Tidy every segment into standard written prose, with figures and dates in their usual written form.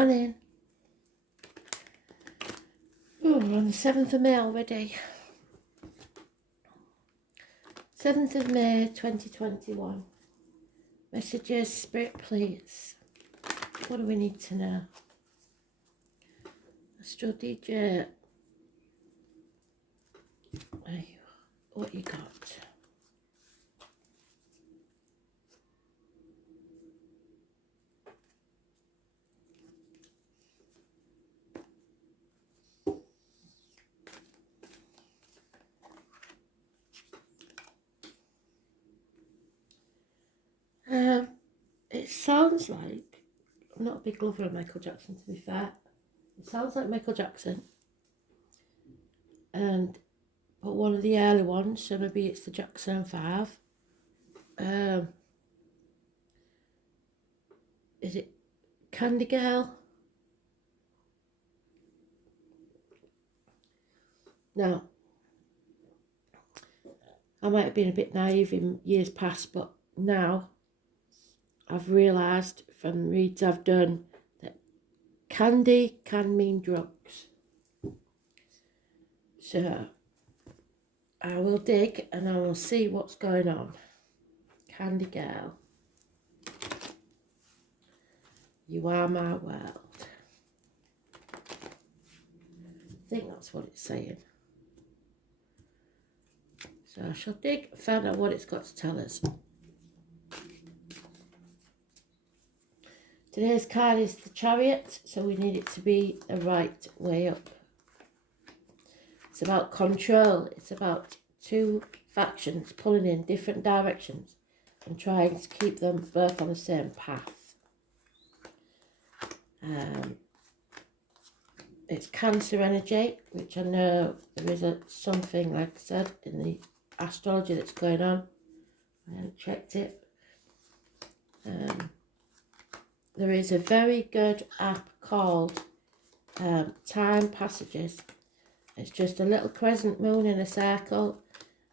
morning. Ooh, we're on the 7th of May already. 7th of May 2021. Messages, Spirit, please. What do we need to know? Astro DJ. What you got? It sounds like, I'm not a big lover of Michael Jackson, to be fair. It sounds like Michael Jackson, but one of the early ones, so maybe it's the Jackson 5. Is it Candy Girl? Now, I might have been a bit naive in years past, but now I've realised from reads I've done that candy can mean drugs. So I will dig and I will see what's going on. Candy Girl. You are my world. I think that's what it's saying. So I shall dig, find out what it's got to tell us. Today's card is the Chariot, so we need it to be the right way up. It's about control. It's about two factions pulling in different directions and trying to keep them both on the same path. It's Cancer energy, which I know there is something, like I said, in the astrology that's going on. I haven't checked it. There is a very good app called Time Passages. It's just a little crescent moon in a circle,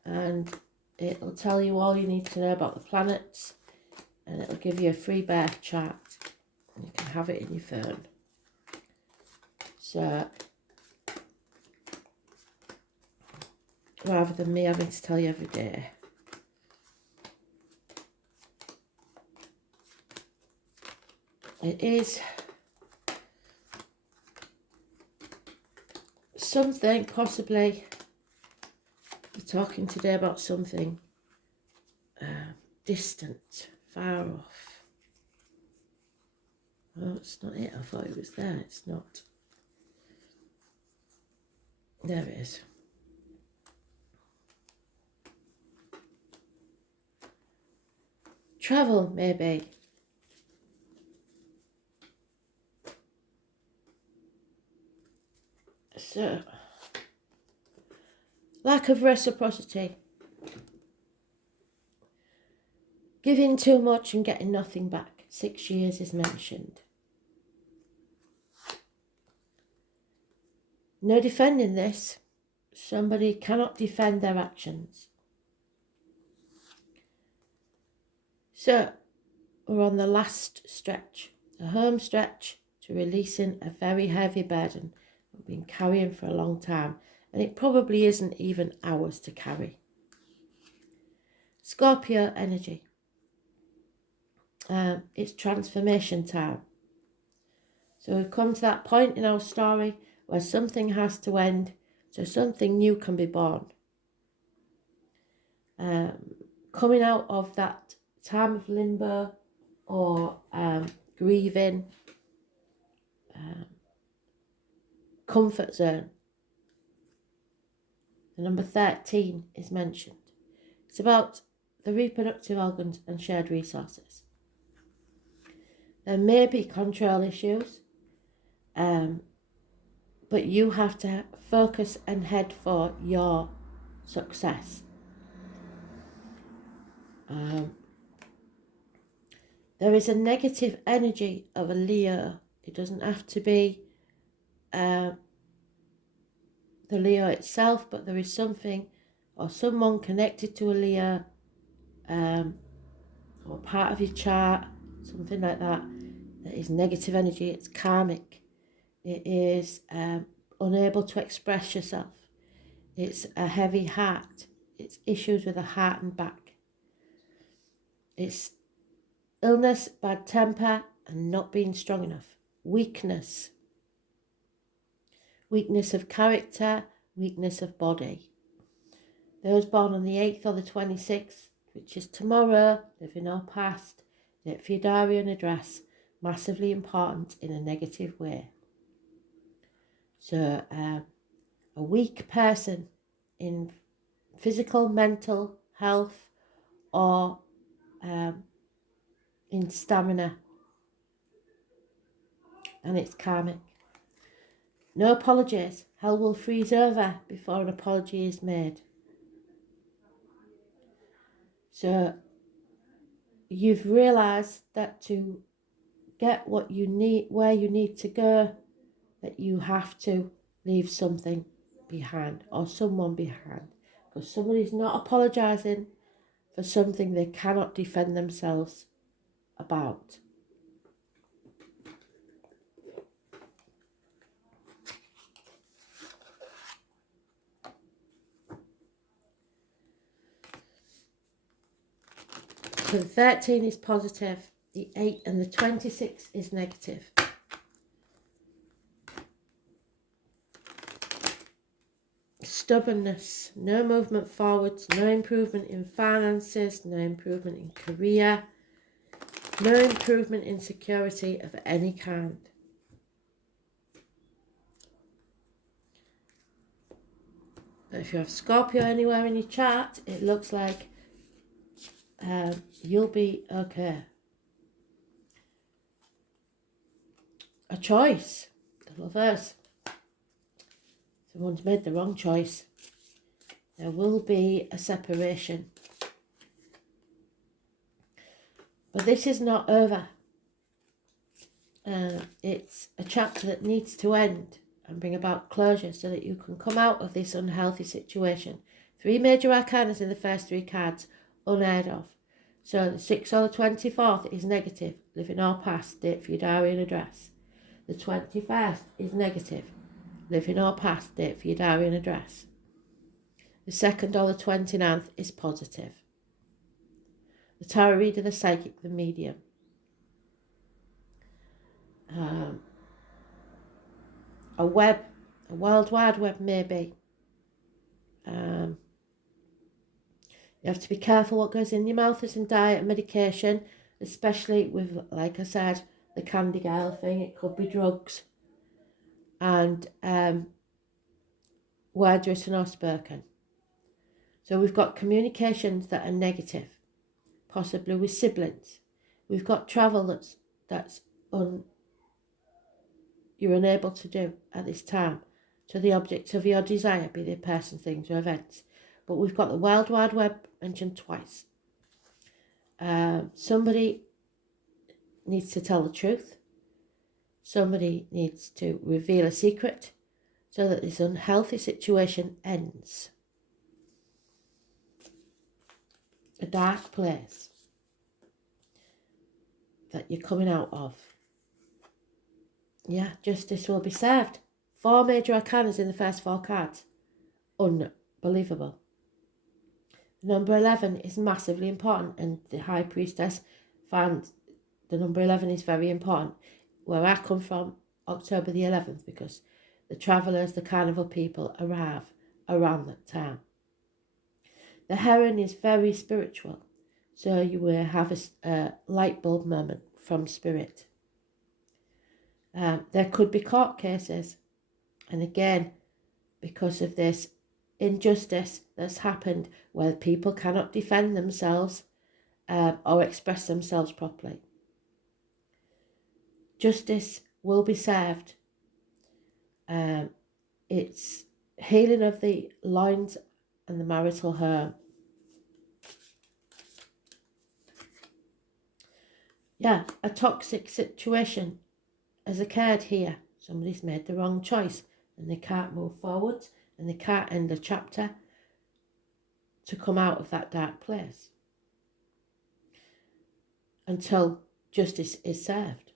and it'll tell you all you need to know about the planets, and it'll give you a free birth chart, and you can have it in your phone. So, rather than me having to tell you every day. It is something, possibly, we're talking today about something distant, far off. Oh, it's not it. I thought it was there. It's not. There it is. Travel, maybe. So, lack of reciprocity. Giving too much and getting nothing back. 6 years is mentioned. No defending this. Somebody cannot defend their actions. So, we're on the last stretch. The home stretch to releasing a very heavy burden we've been carrying for a long time. And it probably isn't even ours to carry. Scorpio energy. It's transformation time. So we've come to that point in our story where something has to end so something new can be born. Coming out of that time of limbo or grieving, comfort zone. The number 13 is mentioned. It's about the reproductive organs and shared resources. There may be control issues, but you have to focus and head for your success. There is a negative energy of a Leo. It doesn't have to be the Leo itself, but there is something or someone connected to a Leo, or part of your chart, something like that that is negative energy. It's karmic. It is unable to express yourself. It's a heavy heart. It's issues with the heart and back. It's illness, bad temper, and not being strong enough. Weakness. Weakness of character, weakness of body. Those born on the 8th or the 26th, which is tomorrow, living or past, date for your diary and address, massively important in a negative way. So a weak person in physical, mental health, or in stamina, and it's karmic. No apologies. Hell will freeze over before an apology is made. So you've realised that to get what you need, where you need to go, that you have to leave something behind or someone behind, because somebody's not apologising for something they cannot defend themselves about. So the 13 is positive, the 8 and the 26 is negative. Stubbornness, no movement forwards, no improvement in finances, no improvement in career, no improvement in security of any kind. But if you have Scorpio anywhere in your chart, it looks like you'll be okay. A choice, the Lovers. Someone's made the wrong choice. There will be a separation. But this is not over. It's a chapter that needs to end and bring about closure so that you can come out of this unhealthy situation. 3 major arcanas in the first 3 cards, unheard of. So the 6th or the 24th is negative, living or past, date for your diary and address. The 21st is negative, living or past, date for your diary and address. The 2nd or the 29th is positive. The tarot reader, the psychic, the medium. A web, a world wide web maybe. You have to be careful what goes in your mouth as in diet and medication, especially with, like I said, the candy girl thing. It could be drugs and words written or spoken. So we've got communications that are negative, possibly with siblings. We've got travel that's you're unable to do at this time to the object of your desire, be they person, things or events. But we've got the World Wide Web mentioned twice. Somebody needs to tell the truth. Somebody needs to reveal a secret so that this unhealthy situation ends. A dark place that you're coming out of. Yeah, justice will be served. 4 major arcanas in the first 4 cards. Unbelievable. Number 11 is massively important, and the High Priestess found the number 11 is very important. Where I come from, October the 11th, because the travellers, the carnival people arrive around that time. The Heron is very spiritual, so you will have a light bulb moment from spirit. There could be court cases, and again, because of this injustice that's happened where people cannot defend themselves or express themselves properly. Justice will be served. It's healing of the lines and the marital home. Yeah, a toxic situation has occurred here. Somebody's made the wrong choice and they can't move forwards and they can't end the chapter to come out of that dark place until justice is served.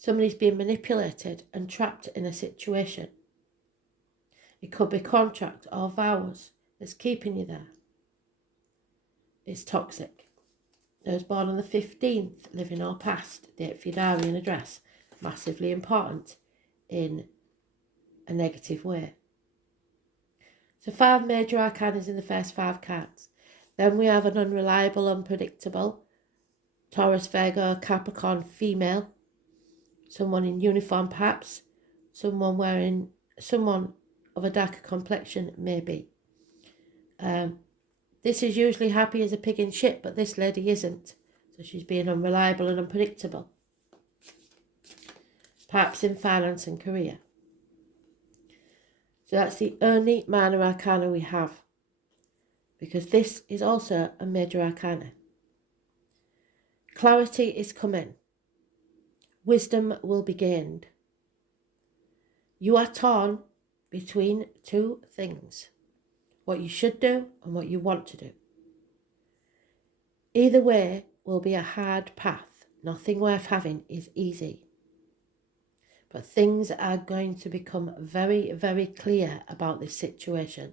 Somebody's being manipulated and trapped in a situation. It could be contract or vows that's keeping you there. It's toxic. Those born on the 15th, living or past, date for your diary and address, massively important in a negative way. So 5 major arcanas in the first 5 cards. Then we have an unreliable, unpredictable, Taurus, Virgo, Capricorn, female, someone in uniform perhaps, someone of a darker complexion maybe. This is usually happy as a pig in shit, but this lady isn't. So she's being unreliable and unpredictable. Perhaps in finance and career. So that's the only minor arcana we have, because this is also a major arcana. Clarity is coming. Wisdom will be gained. You are torn between 2 things. What you should do and what you want to do. Either way will be a hard path. Nothing worth having is easy. But things are going to become very, very clear about this situation.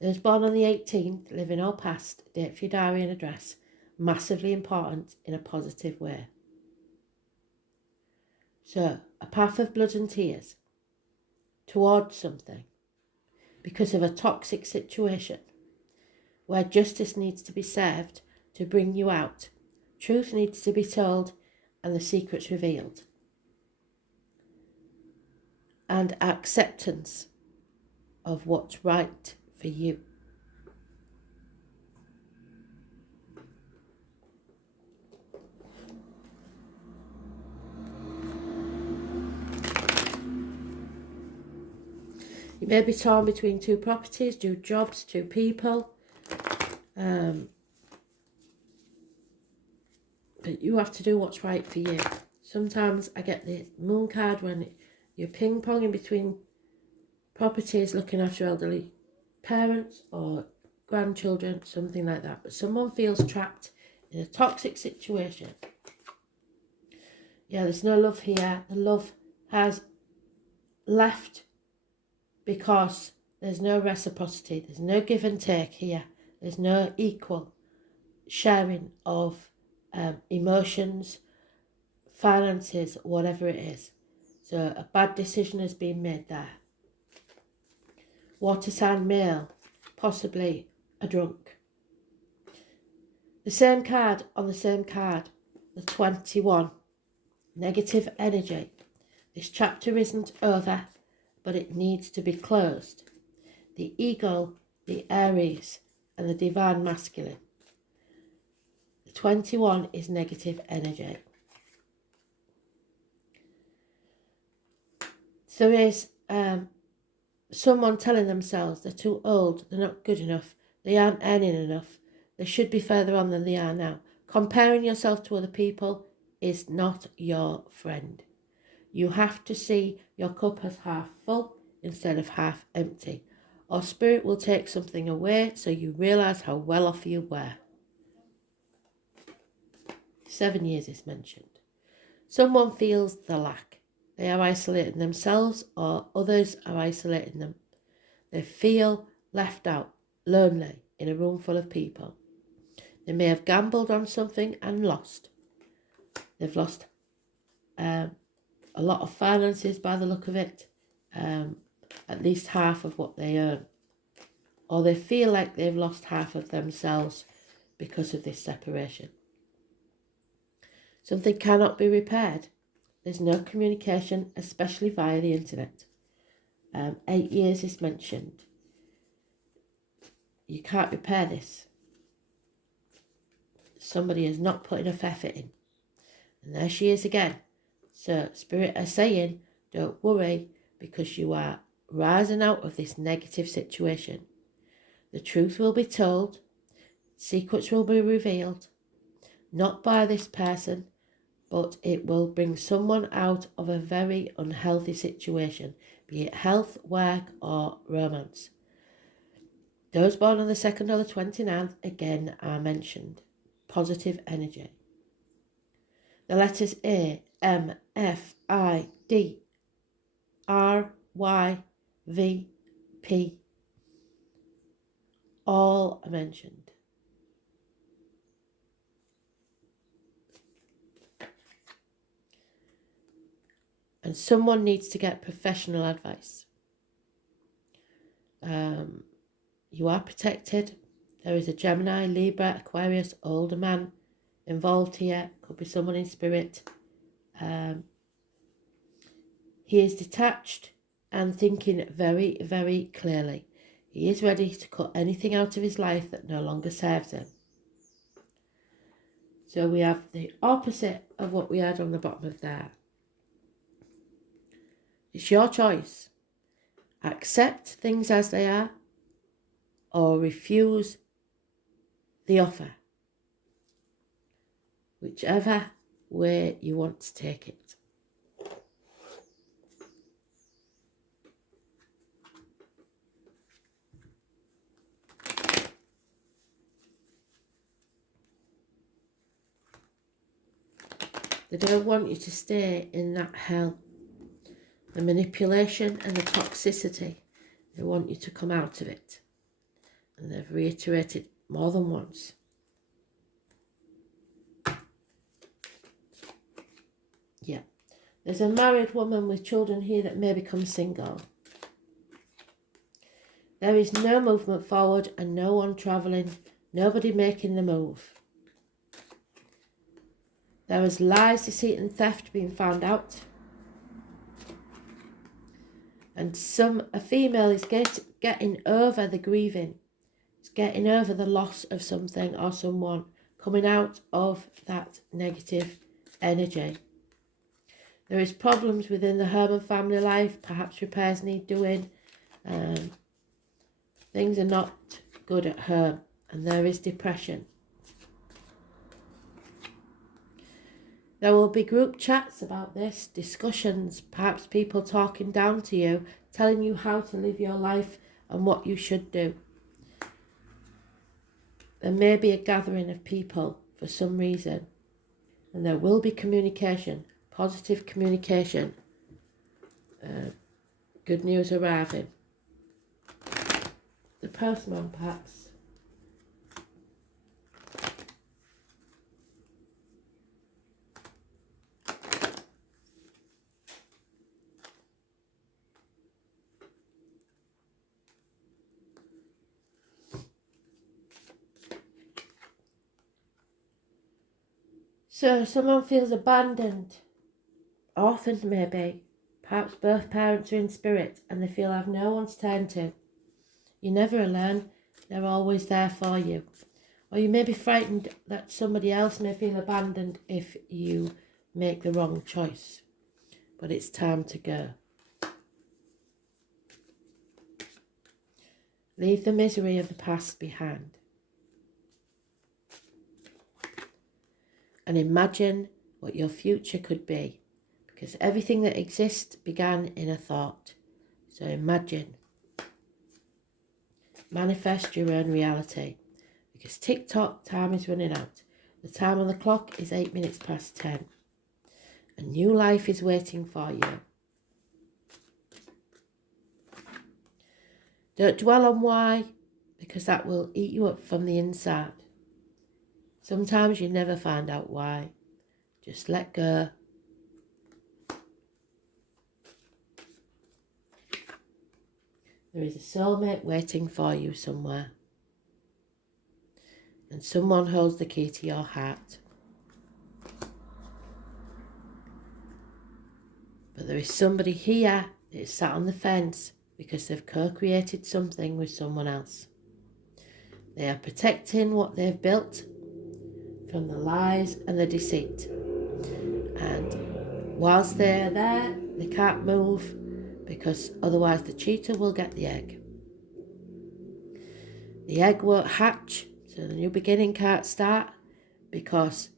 Those born on the 18th, living or past, date for your diary and address, massively important in a positive way. So, a path of blood and tears towards something because of a toxic situation where justice needs to be served to bring you out. Truth needs to be told and the secrets revealed. And acceptance of what's right for you. You may be torn between 2 properties, 2 jobs, 2 people. But you have to do what's right for you. Sometimes I get the moon card when you're ping-ponging between properties, looking after elderly parents or grandchildren, something like that. But someone feels trapped in a toxic situation. Yeah, there's no love here. The love has left because there's no reciprocity. There's no give and take here. There's no equal sharing of emotions, finances, whatever it is. So a bad decision has been made there. Water sign male, possibly a drunk. The same card on the same card, the 21. Negative energy. This chapter isn't over, but it needs to be closed. The ego, the Aries, and the divine masculine. The 21 is negative energy. There is someone telling themselves they're too old, they're not good enough, they aren't earning enough, they should be further on than they are now. Comparing yourself to other people is not your friend. You have to see your cup as half full instead of half empty, or spirit will take something away so you realise how well off you were. 7 years is mentioned. Someone feels the lack. They are isolating themselves or others are isolating them. They feel left out, lonely in a room full of people. They may have gambled on something and lost. They've lost a lot of finances by the look of it, at least half of what they earn. Or they feel like they've lost half of themselves because of this separation. Something cannot be repaired. There's no communication, especially via the internet. 8 years is mentioned. You can't repair this. Somebody has not put enough effort in. And there she is again. So Spirit are saying, don't worry, because you are rising out of this negative situation. The truth will be told. Secrets will be revealed. Not by this person, but it will bring someone out of a very unhealthy situation, be it health, work, or romance. Those born on the 2nd or the 29th, again, are mentioned. Positive energy. The letters A, MFIDRYVP. All are mentioned. And someone needs to get professional advice. You are protected. There is a Gemini, Libra, Aquarius, older man involved here. Could be someone in spirit. He is detached and thinking very, very clearly. He is ready to cut anything out of his life that no longer serves him. So we have the opposite of what we had on the bottom of there. It's your choice. Accept things as they are or refuse the offer. Whichever way you want to take it. They don't want you to stay in that hell. The manipulation and the toxicity. They want you to come out of it. And they've reiterated more than once. Yeah. There's a married woman with children here that may become single. There is no movement forward and no one travelling. Nobody making the move. There is lies, deceit and theft being found out. And a female is getting over the grieving. It's getting over the loss of something or someone. Coming out of that negative energy. There is problems within the home and family life. Perhaps repairs need doing. Things are not good at home. And there is depression. There will be group chats about this, discussions, perhaps people talking down to you, telling you how to live your life and what you should do. There may be a gathering of people for some reason, and there will be communication, positive communication, good news arriving. The postman, perhaps. So someone feels abandoned, orphaned maybe, perhaps both parents are in spirit and they feel have no one to turn to. You're never alone, they're always there for you. Or you may be frightened that somebody else may feel abandoned if you make the wrong choice. But it's time to go. Leave the misery of the past behind. And imagine what your future could be. Because everything that exists began in a thought. So imagine. Manifest your own reality. Because tick-tock, time is running out. The time on the clock is 8 minutes past 10. A new life is waiting for you. Don't dwell on why, because that will eat you up from the inside. Sometimes you never find out why. Just let go. There is a soulmate waiting for you somewhere. And someone holds the key to your heart. But there is somebody here that is sat on the fence because they've co-created something with someone else. They are protecting what they've built from the lies and the deceit. And whilst they're there, they can't move because otherwise the cheetah will get the egg. The egg won't hatch, so the new beginning can't start because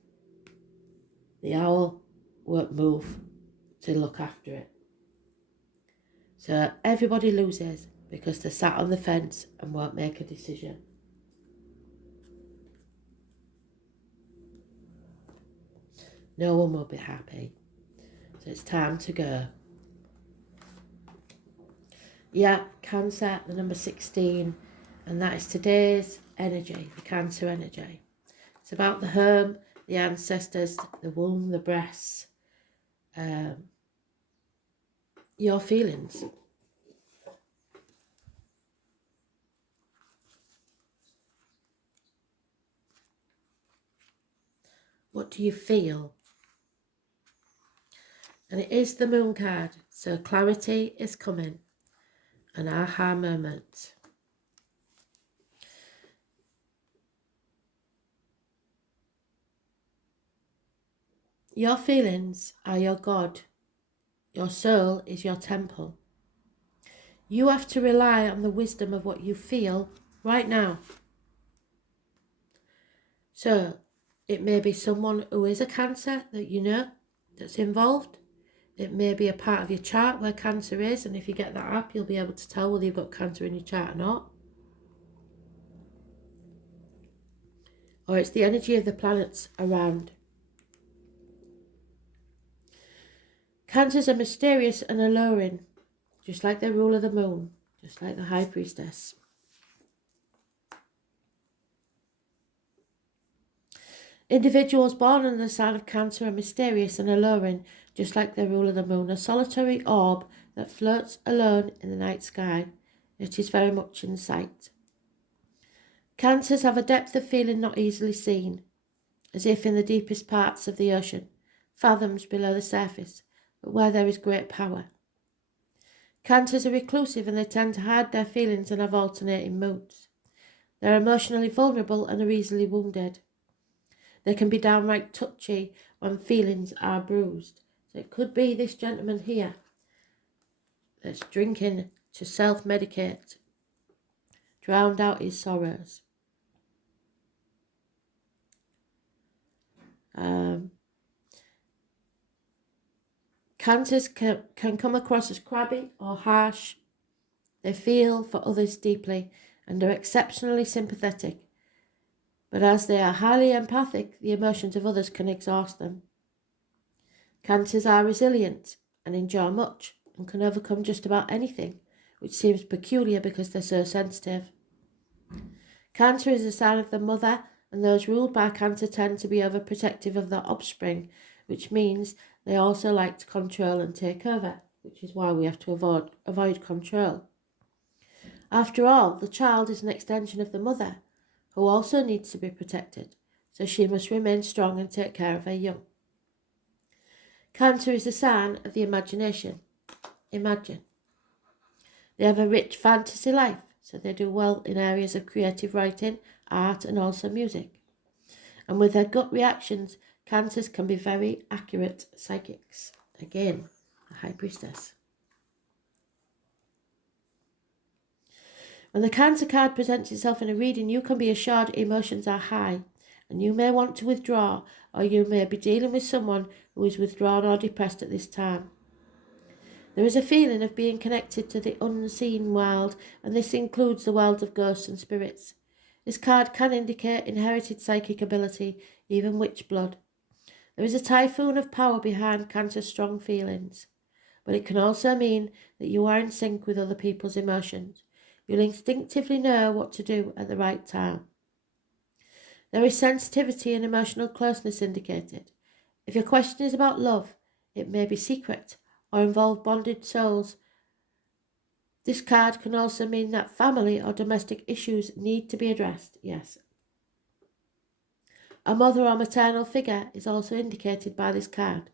the owl won't move to look after it. So everybody loses because they're sat on the fence and won't make a decision. No one will be happy. So it's time to go. Yeah, Cancer, the number 16. And that is today's energy, the Cancer energy. It's about the home, the ancestors, the womb, the breasts, your feelings. What do you feel? And it is the Moon card, so clarity is coming, an aha moment. Your feelings are your God. Your soul is your temple. You have to rely on the wisdom of what you feel right now. So it may be someone who is a Cancer that you know that's involved. It may be a part of your chart where Cancer is, and if you get that app, you'll be able to tell whether you've got Cancer in your chart or not. Or it's the energy of the planets around. Cancers are mysterious and alluring, just like the ruler of the moon, just like the High Priestess. Individuals born under the sign of Cancer are mysterious and alluring, just like the ruler of the moon, a solitary orb that floats alone in the night sky. It is very much in sight. Cancers have a depth of feeling not easily seen, as if in the deepest parts of the ocean, fathoms below the surface, but where there is great power. Cancers are reclusive and they tend to hide their feelings and have alternating moods. They're emotionally vulnerable and are easily wounded. They can be downright touchy when feelings are bruised. So it could be this gentleman here that's drinking to self-medicate, drown out his sorrows. Cancers can come across as crabby or harsh. They feel for others deeply and are exceptionally sympathetic. But as they are highly empathic, the emotions of others can exhaust them. Cancers are resilient and endure much and can overcome just about anything, which seems peculiar because they're so sensitive. Cancer is a sign of the mother, and those ruled by Cancer tend to be overprotective of their offspring, which means they also like to control and take over, which is why we have to avoid control. After all, the child is an extension of the mother, who also needs to be protected, so she must remain strong and take care of her young. Cancer is a sign of the imagination. Imagine. They have a rich fantasy life, so they do well in areas of creative writing, art, and also music. And with their gut reactions, Cancers can be very accurate psychics. Again, the High Priestess. When the Cancer card presents itself in a reading, you can be assured emotions are high, and you may want to withdraw, or you may be dealing with someone who is withdrawn or depressed at this time. There is a feeling of being connected to the unseen world, and this includes the world of ghosts and spirits. This card can indicate inherited psychic ability, even witch blood. There is a typhoon of power behind Cancer's strong feelings, but it can also mean that you are in sync with other people's emotions. You'll instinctively know what to do at the right time. There is sensitivity and emotional closeness indicated. If your question is about love, it may be secret or involve bonded souls. This card can also mean that family or domestic issues need to be addressed. Yes. A mother or maternal figure is also indicated by this card.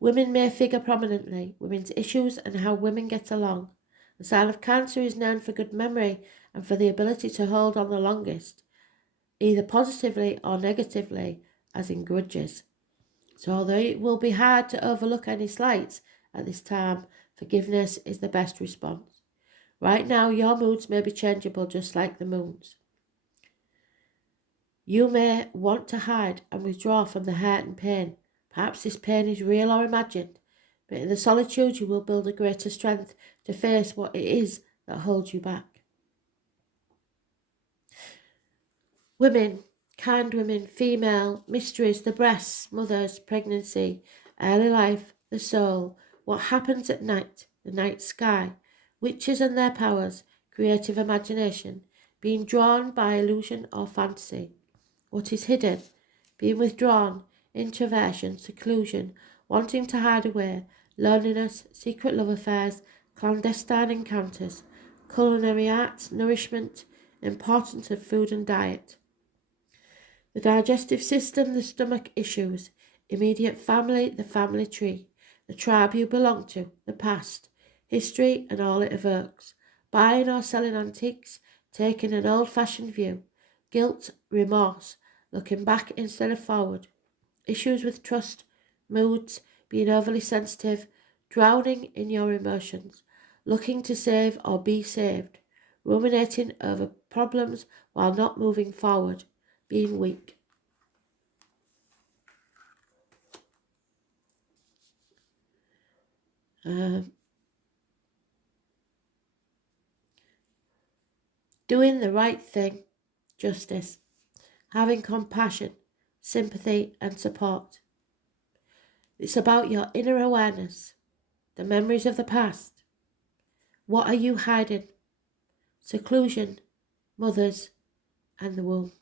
Women may figure prominently, women's issues and how women get along. The sign of Cancer is known for good memory and for the ability to hold on the longest, either positively or negatively, as in grudges. So although it will be hard to overlook any slights at this time, forgiveness is the best response. Right now, your moods may be changeable just like the moon's. You may want to hide and withdraw from the hurt and pain. Perhaps this pain is real or imagined, but in the solitude you will build a greater strength to face what it is that holds you back. Women, kind women, female, mysteries, the breasts, mothers, pregnancy, early life, the soul, what happens at night, the night sky, witches and their powers, creative imagination, being drawn by illusion or fantasy. What is hidden, being withdrawn, introversion, seclusion, wanting to hide away, loneliness, secret love affairs, clandestine encounters, culinary arts, nourishment, importance of food and diet. The digestive system, the stomach issues, immediate family, the family tree, the tribe you belong to, the past, history and all it evokes, buying or selling antiques, taking an old-fashioned view, guilt, remorse, looking back instead of forward, issues with trust, moods, being overly sensitive, drowning in your emotions, looking to save or be saved, ruminating over problems while not moving forward, being weak. Doing the right thing, justice, having compassion, sympathy and support. It's about your inner awareness, the memories of the past. What are you hiding? Seclusion, mothers and the womb.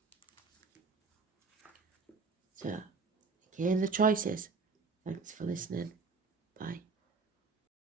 So, again, the choices. Thanks for listening. Bye.